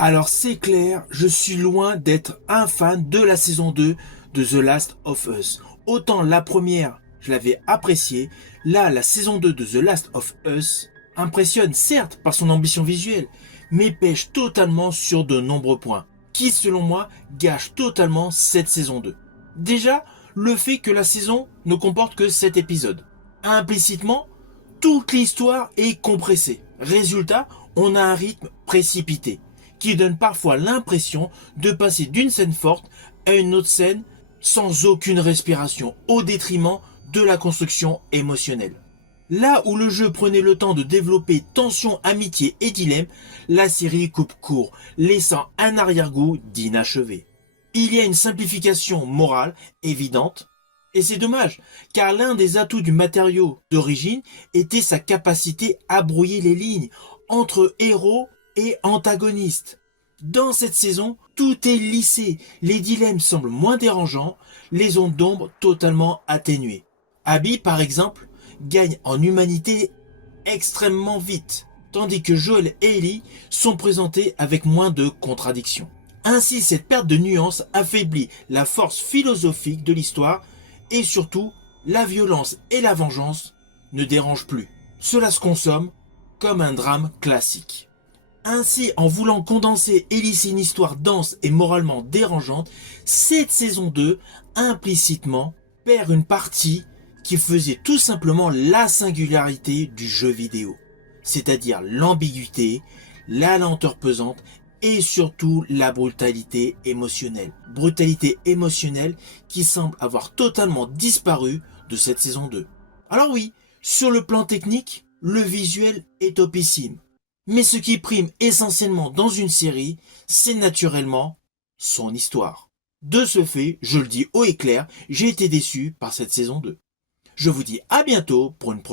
Alors c'est clair, je suis loin d'être un fan de la saison 2 de The Last of Us. Autant la première, je l'avais appréciée, là la saison 2 de The Last of Us impressionne certes par son ambition visuelle, mais pêche totalement sur de nombreux points, qui selon moi gâchent totalement cette saison 2. Déjà, le fait que la saison ne comporte que 7 épisodes. Implicitement, toute l'histoire est compressée. Résultat, on a un rythme précipité qui donne parfois l'impression de passer d'une scène forte à une autre scène sans aucune respiration, au détriment de la construction émotionnelle. Là où le jeu prenait le temps de développer tension, amitié et dilemme, la série coupe court, laissant un arrière-goût d'inachevé. Il y a une simplification morale évidente, et c'est dommage, car l'un des atouts du matériau d'origine était sa capacité à brouiller les lignes entre héros et antagonistes. Dans cette saison, tout est lissé, les dilemmes semblent moins dérangeants, les ondes d'ombre totalement atténuées. Abby, par exemple, gagne en humanité extrêmement vite, tandis que Joel et Ellie sont présentés avec moins de contradictions. Ainsi, cette perte de nuances affaiblit la force philosophique de l'histoire et surtout, la violence et la vengeance ne dérangent plus. Cela se consomme comme un drame classique. Ainsi, en voulant condenser et lisser une histoire dense et moralement dérangeante, cette saison 2, implicitement, perd une partie qui faisait tout simplement la singularité du jeu vidéo. C'est-à-dire l'ambiguïté, la lenteur pesante et surtout la brutalité émotionnelle. Brutalité émotionnelle qui semble avoir totalement disparu de cette saison 2. Alors oui, sur le plan technique, le visuel est topissime. Mais ce qui prime essentiellement dans une série, c'est naturellement son histoire. De ce fait, je le dis haut et clair, j'ai été déçu par cette saison 2. Je vous dis à bientôt pour une prochaine